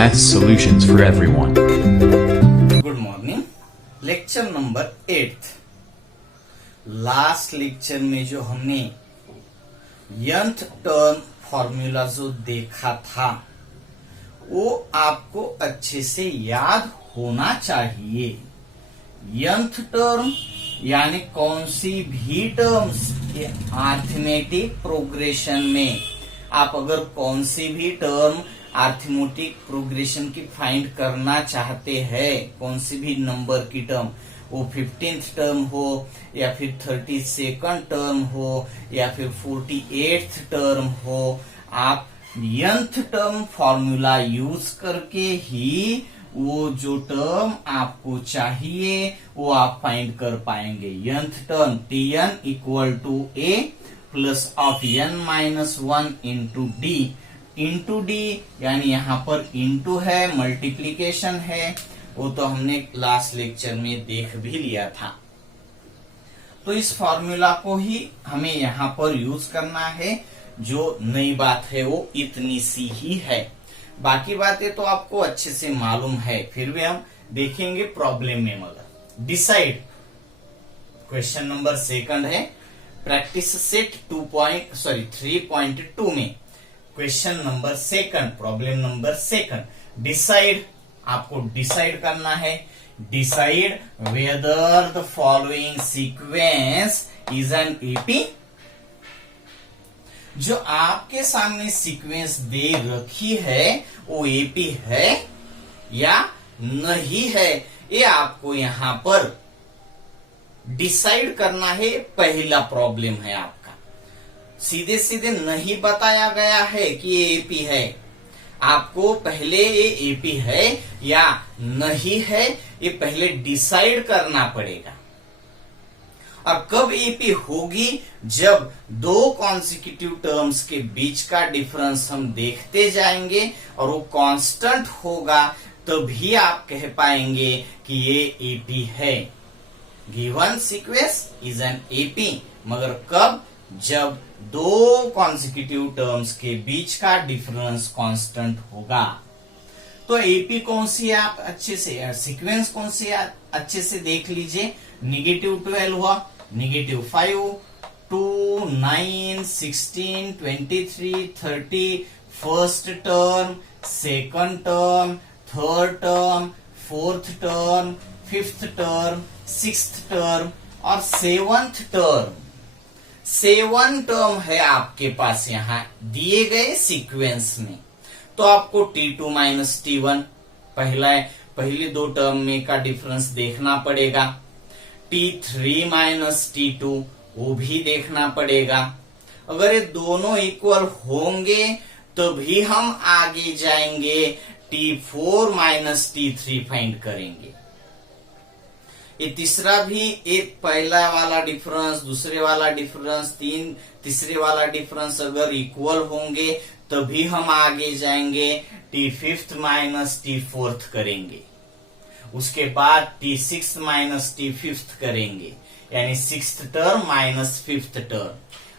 Math solutions for everyone. Good morning. Lecture number 8। Last lecture में जो हमने nth term formula जो देखा था वो आपको अच्छे से याद होना चाहिए। nth टर्म यानी कौन सी भी टर्म्स अरिथमेटिक प्रोग्रेशन में आप अगर कौन सी भी टर्म अरिथमेटिक प्रोग्रेशन की फाइंड करना चाहते हैं, कौन सी भी नंबर की टर्म, वो 15th टर्म हो या फिर 32nd टर्म हो या फिर 48th टर्म हो, आप nth टर्म फॉर्मूला यूज करके ही वो जो टर्म आपको चाहिए वो आप फाइंड कर पाएंगे। nth term tn equal to a plus of n minus 1 into D यानी यहाँ पर इंटू है, मल्टीप्लीकेशन है, वो तो हमने लास्ट लेक्चर में देख भी लिया था। तो इस फॉर्मूला को ही हमें यहाँ पर यूज करना है। जो नई बात है वो इतनी सी ही है, बाकी बातें तो आपको अच्छे से मालूम है, फिर भी हम देखेंगे प्रॉब्लम में। मगर डिसाइड क्वेश्चन नंबर 2 है प्रैक्टिस सेट 3.2 में question number 2, problem number 2। Decide, आपको डिसाइड करना है। Decide whether the following sequence is an AP. जो आपके सामने सीक्वेंस दे रखी है वो एपी है या नहीं है, ये आपको यहां पर डिसाइड करना है। पहला प्रॉब्लम है आपका, सीधे सीधे नहीं बताया गया है कि ये एपी है। आपको पहले ये एपी है या नहीं है ये पहले डिसाइड करना पड़ेगा। और कब एपी होगी? जब दो कॉन्सिक्यूटिव टर्म्स के बीच का डिफरेंस हम देखते जाएंगे और वो कांस्टेंट होगा, तभी आप कह पाएंगे कि ये एपी है। Given sequence is an AP, मगर कब? जब दो कॉन्सिक्यूटिव टर्म्स के बीच का डिफरेंस कांस्टेंट होगा। तो एपी कौन सी है आप अच्छे से, सीक्वेंस कौन सी है अच्छे से देख लीजिए। -12 हुआ, -5, 2, 9, 16, 23, 30, first term, second term, third term, fourth term, fifth term, sixth term और 7th टर्म। 7 टर्म है आपके पास यहां दिए गए सीक्वेंस में। तो आपको T2 माइनस T1 पहले दो टर्म में का डिफरेंस देखना पड़ेगा। T3 माइनस T2 वो भी देखना पड़ेगा। अगर ये दोनों इक्वल होंगे तभी हम आगे जाएंगे, T4 माइनस T3 फाइंड करेंगे। ये तीसरा भी, एक पहला वाला डिफरेंस, दूसरे वाला डिफरेंस, तीसरे वाला डिफरेंस अगर इक्वल होंगे तभी हम आगे जाएंगे, T5 माइनस T4 करेंगे। उसके बाद T6 माइनस T5 करेंगे, यानी 6th term minus 5th term,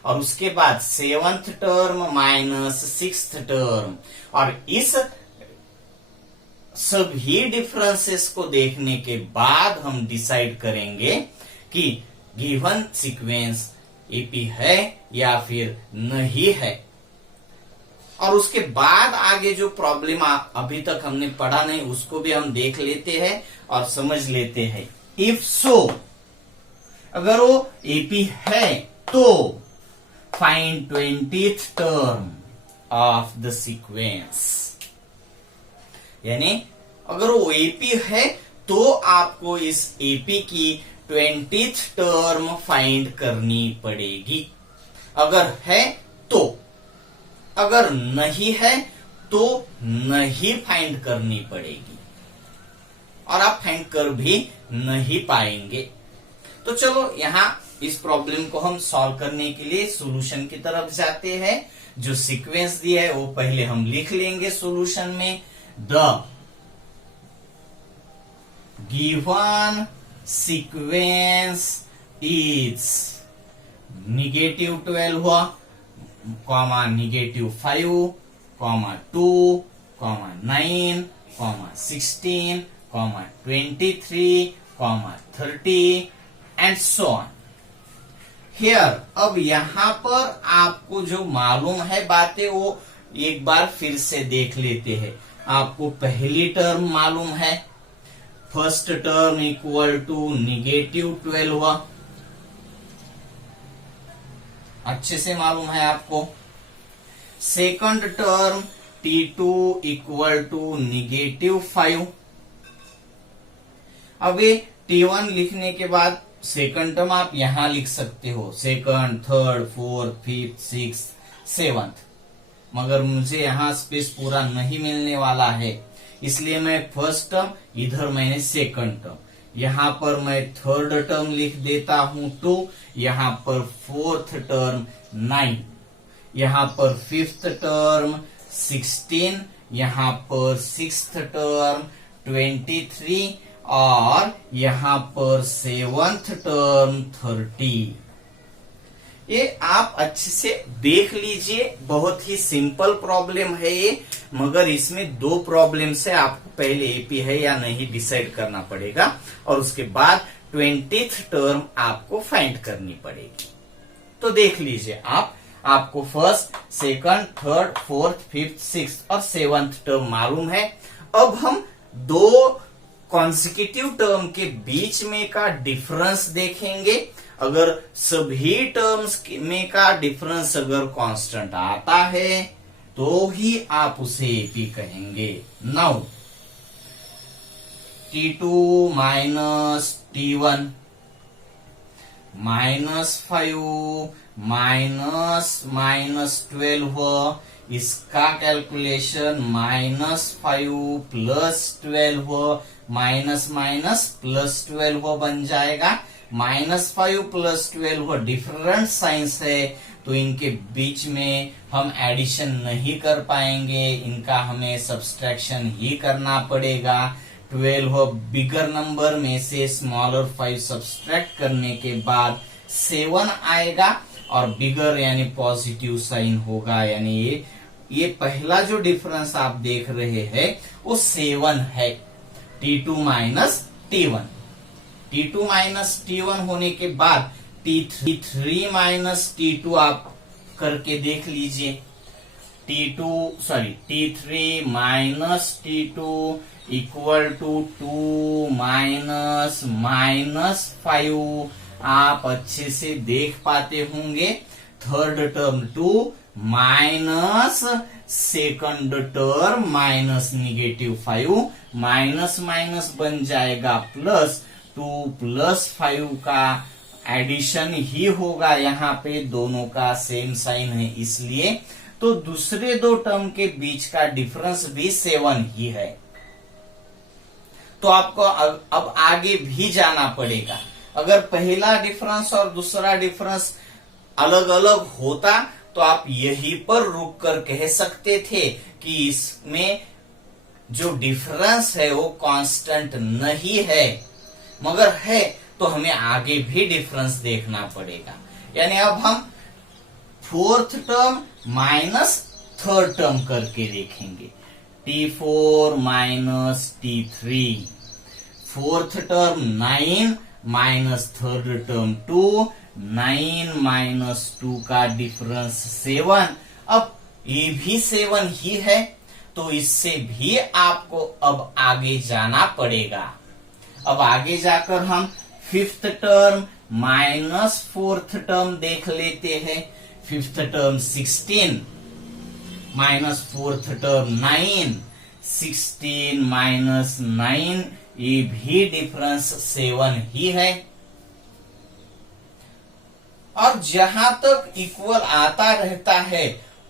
और उसके बाद 7th term minus 6th term. और इस सभी डिफरेंसेस को देखने के बाद हम डिसाइड करेंगे कि गिवन सीक्वेंस एपी है या फिर नहीं है। और उसके बाद आगे जो प्रॉब्लम अभी तक हमने पढ़ा नहीं उसको भी हम देख लेते हैं और समझ लेते हैं। इफ सो, अगर वो एपी है तो find 20th term of the sequence. यानी अगर वो एपी है तो आपको इस एपी की 20th टर्म फाइंड करनी पड़ेगी। अगर है तो, अगर नहीं है तो नहीं फाइंड करनी पड़ेगी, और आप फाइंड कर भी नहीं पाएंगे। तो चलो यहां इस प्रॉब्लम को हम सॉल्व करने के लिए सॉल्यूशन की तरफ जाते हैं। जो सीक्वेंस दिया है वो पहले हम लिख लेंगे सॉल्यूशन में। The given sequence is -12 हुआ, -5, 2, 9, 16, 23, 30 एंड सो ऑन। हियर अब यहां पर आपको जो मालूम है बातें वो एक बार फिर से देख लेते हैं। आपको पहली टर्म मालूम है, फर्स्ट टर्म इक्वल टू -12, अच्छे से मालूम है आपको। Second term T2 equal to -5। अब ये T1 लिखने के बाद सेकंड टर्म आप यहां लिख सकते हो, second, third, fourth, fifth, six, seventh, मगर मुझे यहां स्पेस पूरा नहीं मिलने वाला है, इसलिए मैं फर्स्ट टर्म, इधर मैंने सेकंड टर्म, यहां पर मैं थर्ड टर्म लिख देता हूं 2, यहां पर फोर्थ टर्म 9, यहां पर फिफ्थ टर्म 16, यहां पर सिक्स्थ टर्म 23 और यहां पर सेवंथ टर्म 30। ये आप अच्छे से देख लीजिए, बहुत ही सिंपल प्रॉब्लम है ये, मगर इसमें दो प्रॉब्लम से आपको पहले एपी है या नहीं डिसाइड करना पड़ेगा और उसके बाद 20th टर्म आपको फाइंड करनी पड़ेगी। तो देख लीजिए आपको first, second, third, fourth, fifth, sixth और सेवंथ टर्म मालूम है। अब हम दो कॉन्सिक्यूटिव टर्म के बीच में का डिफरेंस देखेंगे। अगर सभी टर्म्स में का डिफरेंस अगर कांस्टेंट आता है तो ही आप उसे एपी कहेंगे। नाउ T2 माइनस T1 -5 -12, इसका कैलकुलेशन -5 + 12 +12 बन जाएगा। -5 + 12 डिफरेंट साइंस है, तो इनके बीच में हम एडिशन नहीं कर पाएंगे, इनका हमें सब्सट्रैक्शन ही करना पड़ेगा। 12 बिगर नंबर में से स्मॉलर 5 सब्सट्रैक्ट करने के बाद 7 आएगा और बिगर यानी पॉजिटिव साइन होगा, यानी ये पहला जो डिफरेंस आप देख रहे हैं वो 7 है। T2 minus T1, T2 minus T1 होने के बाद T3 माइनस T2 आप करके देख लीजिए। T3 minus T2 equal to 2 -5। आप अच्छे से देख पाते होंगे। Third term 2 minus second term -5, minus minus बन जाएगा प्लस, 2 + 5 का एडिशन ही होगा, यहाँ पे दोनों का सेम साइन है इसलिए। तो दूसरे दो टर्म के बीच का डिफरेंस भी 7 ही है। तो आपको अब आगे भी जाना पड़ेगा। अगर पहला डिफरेंस और दूसरा डिफरेंस अलग अलग होता तो आप यहीं पर रुक कर कह सकते थे कि इसमें जो डिफरेंस है वो कांस्टेंट नहीं है, मगर है तो हमें आगे भी डिफरेंस देखना पड़ेगा। यानी अब हम fourth term minus third term करके देखेंगे। T4 minus T3, fourth term 9 minus third term 2, 9 - 2 का डिफरेंस 7। अब ये भी 7 ही है, तो इससे भी आपको अब आगे जाना पड़ेगा। अब आगे जाकर हम fifth term minus fourth term देख लेते हैं। Fifth term 16 minus fourth term 9, 16 - 9, ये भी डिफरेंस 7 ही है। और जहां तक इक्वल आता रहता है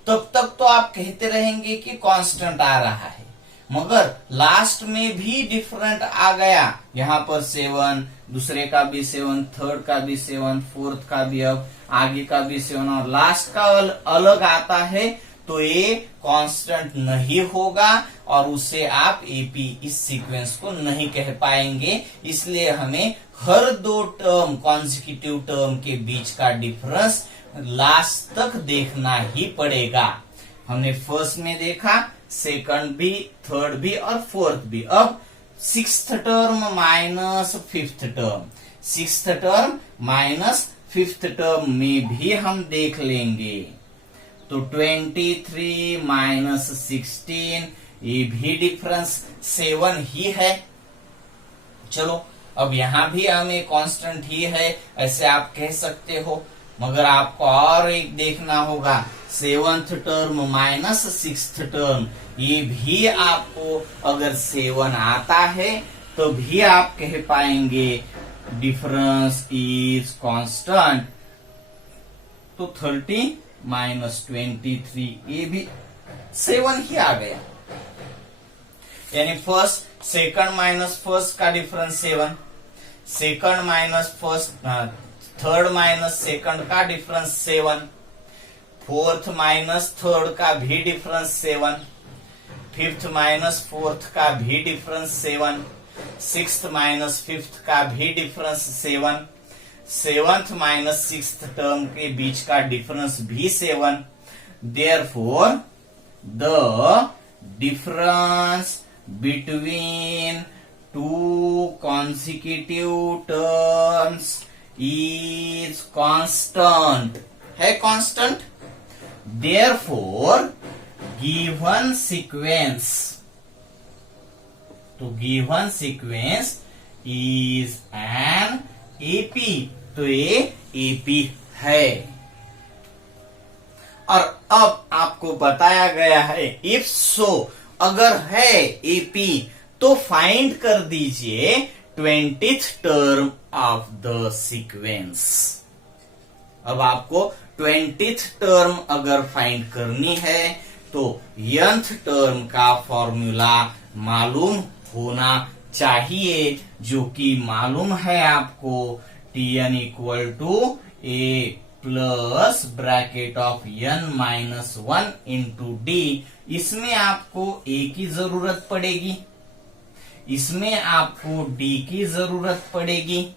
तब तक तो आप कहते रहेंगे कि कांस्टेंट आ रहा है, मगर लास्ट में भी डिफरेंट आ गया। यहाँ पर 7, दूसरे का भी 7, थर्ड का भी 7, फोर्थ का भी, अब आगे का भी 7 और लास्ट का अलग आता है, तो ये कांस्टेंट नहीं होगा और उसे आप एपी इस सीक्वेंस को नहीं कह पाएंगे। इसलिए हमें हर दो टर्म कॉन्सिक्यूटिव टर्म के बीच का डिफरेंस लास्ट तक देखना ही पड़ेगा। हमने फर्स्ट में देखा सेकंड भी, थर्ड भी और फोर्थ भी। अब sixth term minus fifth term, sixth term minus fifth term में भी हम देख लेंगे। तो 23 माइनस 16, ये भी डिफरेंस 7 ही है। चलो अब यहां भी हमें कांस्टेंट ही है, ऐसे आप कह सकते हो, मगर आपको और एक देखना होगा, seventh term minus sixth term, ये भी आपको अगर 7 आता है तो भी आप कह पाएंगे डिफरेंस इज कांस्टेंट। तो 30 माइनस 23, ये भी 7 ही आ गया, यानी फर्स्ट सेकंड माइनस फर्स्ट का difference 7, second minus first, third minus second का डिफरेंस 7, फोर्थ माइनस थर्ड का भी डिफरेंस 7, फिफ्थ माइनस फोर्थ का भी डिफरेंस 7, सिक्स्थ माइनस फिफ्थ का भी difference 7, seventh minus sixth term के बीच का डिफरेंस भी 7। Therefore the difference between two consecutive terms is constant, है कांस्टेंट। देयरफॉर गिवन सीक्वेंस, तो given sequence is an AP, तो ये एपी है। और अब आपको बताया गया है इफ सो, अगर है एपी तो फाइंड कर दीजिए 20th term of the sequence. अब आपको 20th टर्म अगर फाइंड करनी है तो nth टर्म का फॉर्मूला मालूम होना चाहिए, जो कि मालूम है आपको, Tn equal to A plus bracket of n minus 1 into D. इसमें आपको a की जरूरत पड़ेगी, इसमें आपको d की जरूरत पड़ेगी।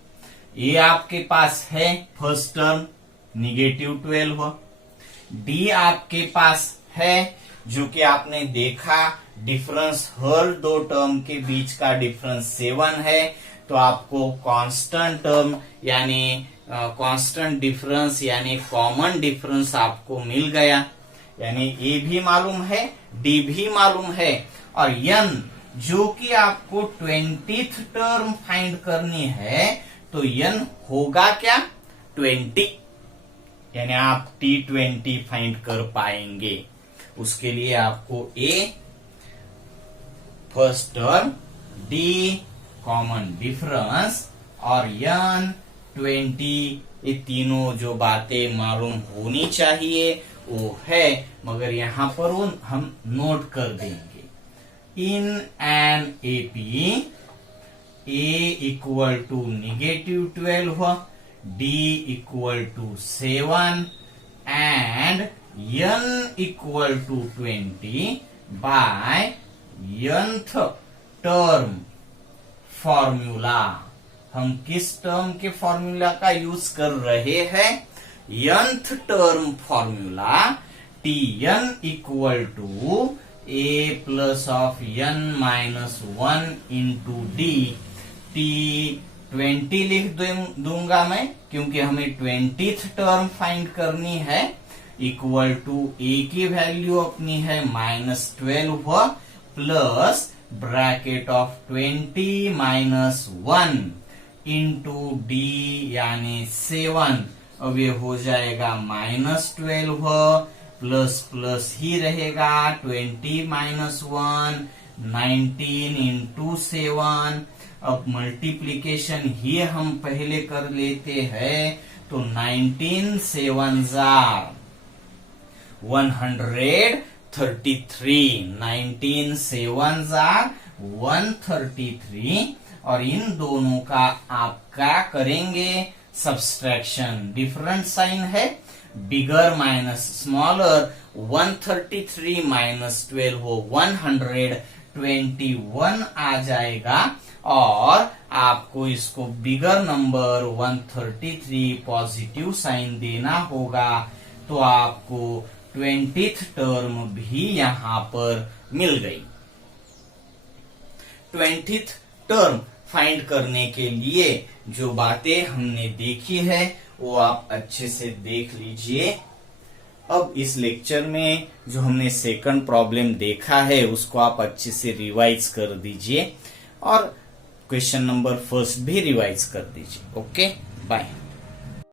a आपके पास है फर्स्ट टर्म निगेटिव 12, d आपके पास है जो कि आपने देखा डिफरेंस हर दो टर्म के बीच का डिफरेंस 7 है, तो आपको कांस्टेंट टर्म यानी कांस्टेंट डिफरेंस यानी कॉमन डिफरेंस आपको मिल गया, यानी ए भी मालूम है, डी भी मालूम है, और n जो कि आपको 20th टर्म फाइंड करनी है, तो n होगा क्या 20, यानी आप T20 फाइंड कर पाएंगे। उसके लिए आपको A first term, D common difference और n 20, ये तीनों जो बातें मालूम होनी चाहिए वो है, मगर यहां पर वो हम नोट कर देंगे। In an AP A equal to negative 12, D equal to 7 and n equal to 20 by nth term formula. हम किस टर्म के फॉर्मूला का यूज कर रहे हैं? nth term formula Tn equal to A plus of n minus 1 into D. T20 लिख दूंगा मैं, क्योंकि हमें 20th टर्म फाइंड करनी है। इक्वल टू ए की वैल्यू अपनी है -12 plus bracket of 20 minus 1 into D यानी 7। अब ये हो जाएगा -12 प्लस प्लस ही रहेगा 20 माइनस 1 19 इंटू 7। अब मल्टीप्लीकेशन ही हम पहले कर लेते हैं, तो 19 7 133, 19 7 133, और इन दोनों का आप क्या करेंगे? सब्सट्रैक्शन। डिफरेंट साइन है, बिगर माइनस स्मॉलर। 133 माइनस 12 121 आ जाएगा, और आपको इसको बिगर नंबर 133 पॉजिटिव साइन देना होगा, तो आपको 20th टर्म भी यहां पर मिल गई। 20th टर्म फाइंड करने के लिए जो बातें हमने देखी है वो आप अच्छे से देख लीजिए। अब इस लेक्चर में जो हमने सेकंड प्रॉब्लम देखा है उसको आप अच्छे से रिवाइज कर दीजिए और क्वेश्चन नंबर फर्स्ट भी रिवाइज कर दीजिए। Okay, bye.